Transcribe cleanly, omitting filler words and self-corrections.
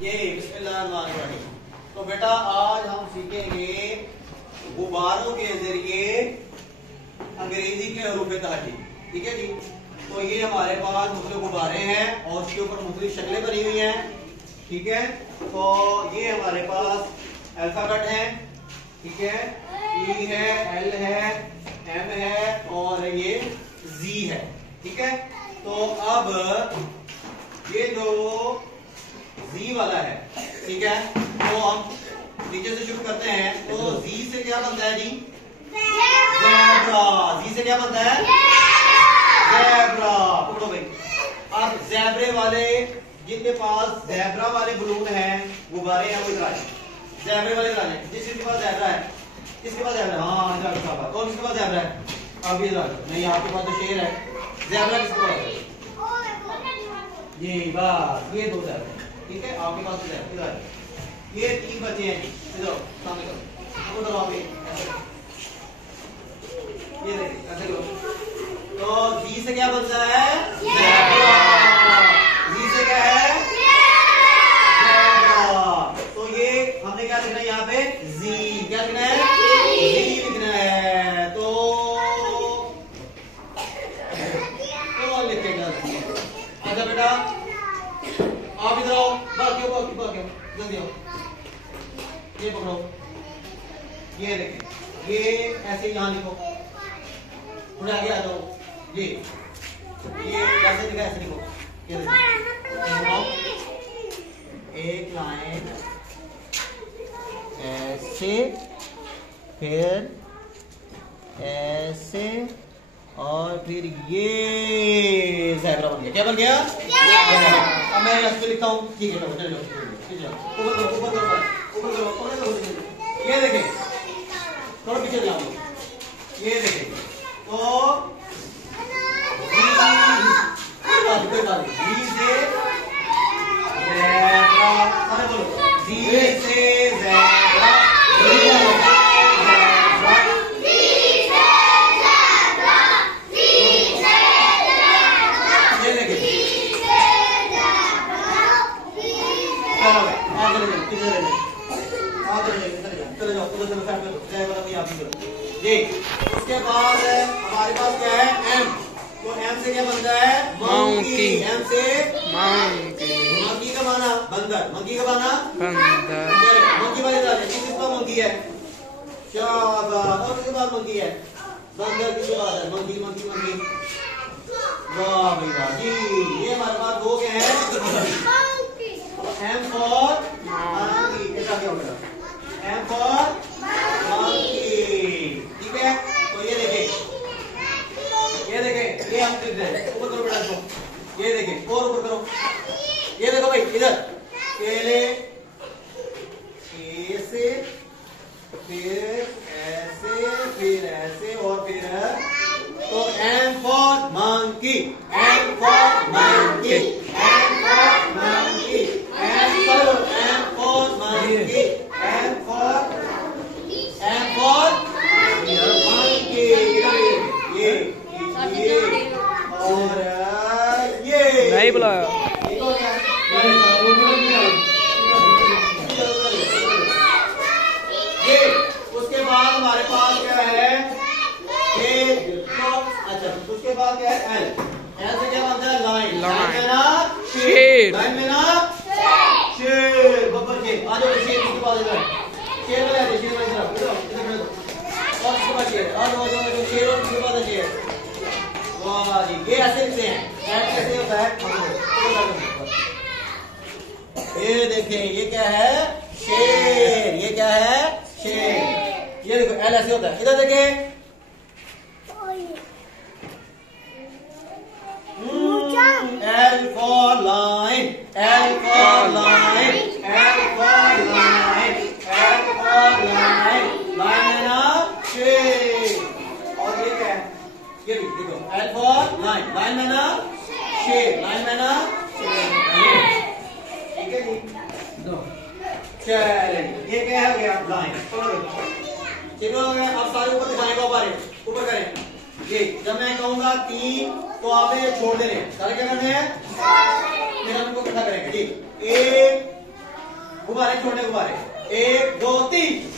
ये बिस्मिल्लाहिर्रहमानिर्रहीम। तो बेटा आज हम सीखेंगे गुब्बारों के जरिए अंग्रेजी के हरूफ तहजी। ठीक है जी। तो ये हमारे पास मुख्तलिफ गुब्बारे हैं और उसके ऊपर मुख्तलिफ शक्लें बनी हुई हैं। ठीक है। तो ये हमारे पास अल्फाबेट है। ठीक है। ई है, एल है, एम है और ये जी है। ठीक है। तो अब ये जो जी वाला है, ठीक है, तो हम नीचे से शुरू करते हैं। तो जी से क्या बनता है जी? ज़ेब्रा। जी से क्या बनता है? ज़ेब्रा। पकड़ो भाई। अब ज़ेब्रे वाले जिनके पास ज़ेब्रा वाले बलून हैं, गुब्बारे हैं, वो इधर आए। ज़ेब्रे वाले इधर आए। जिसके पास ज़ेब्रा है, किसके पास ज़ेब्रा? हाँ इधर आ। कौन किसके पास ज़ेब्रा है? अब इधर आ। नहीं, आपके पास तो शेर है। ज़ेब्रा किसके पास है? ये बस, ये दो ज़ेब्रा। ठीक है। आपके पास इधर ये तीन बचे हैं जी। इधर सामने करो, उधर आप ये देखिए ऐसे करो। तो जी से क्या बनता है? ज़ेब्रा। जी से क्या है? ज़ेब्रा। तो ये हमने क्या लिखना है यहाँ पे? जी। क्या लिखना है? जी लिखना है। तो लिखेगा। अच्छा बेटा आप इधर आओ। बाकी जल्दी आओ। ये पकड़ो। ये देखें, ये ऐसे यहाँ लिखो। थोड़ा आगे आ जाओ। ये कैसे लिखा? ऐसे लिखो। ये देखो, एक लाइन ऐसे, फिर ऐसे और फिर ये ज़ेब्रा बन गया। क्या बन गया? अब मैं ऐसे लिखता हूँ। ठीक है, चलो ऊपर करो। ये देखें, थोड़ा पीछे जाओ। ये देखें, तो जी से ज़ेब्रा। अरे बोलो, जी से ज़ेब्रा। उसके बाद हमारे पास क्या है? एम। तो एम से क्या बनता है? मंकी। एम से मंकी। मंकी का माना बंदर। मंकी का माना बंदर। मंकी वाले किसका मंकी है? शाबाश। और किसके पास मंकी है? बंदर। किसके पास है? Monkey monkey monkey. वाह भाई वाह जी। ये हमारे पास दो क्या है? M for monkey. कैसा क्या होगा? M for monkey. ठीक है। तो ये देखें, ये हम लिख रहे हैं। ऊपर करो बेटा इसको। ये देखें और ऊपर करो। ये देखो भाई इधर केले, ऐसे, फिर ऐसे, फिर ऐसे और फिर तो M for monkey. M for monkey. M for monkey. M for monkey. M for monkey. ये और ये नहीं बुलाया। ये उसके बाद हमारे पास क्या है? अच्छा, उसके बाद क्या है? एल। एल से क्या बनता है? लाइन। लाइन में ना शेर। लाइन में ना शेर। बब्बर शेर। आ जाओ। शेर किसके पास है? शेर वाला है। शेर वाला इधर और किसके पास शेर? आ जाओ। शेर और किसके पास है? शेर। वाह जी। ये ऐसे लिखते हैं। एल कैसे होता है? ये देखें, ये क्या है? शेर। ये क्या है? शेर। ये देखो एल ऐसे होता है। इधर देखें, L for line, L for line, L for line, L for line, line है ना शेर। और ये क्या है? ये भी देखो L for line, line में ना शेर, line में ना शेर। ठीक है जी। दो चलिए, ये क्या हो गया? लाइन। चलो अब सारे ऊपर दिखाएगा। ऊपर करें। ये जब मैं कहूंगा 3 तो आपने ये छोड़ देने। सारे क्या करने हैं? फिर हम इनको इकट्ठा करेंगे। ठीक, 1 गुब्बारे, छोटे गुब्बारे, 1 2 3।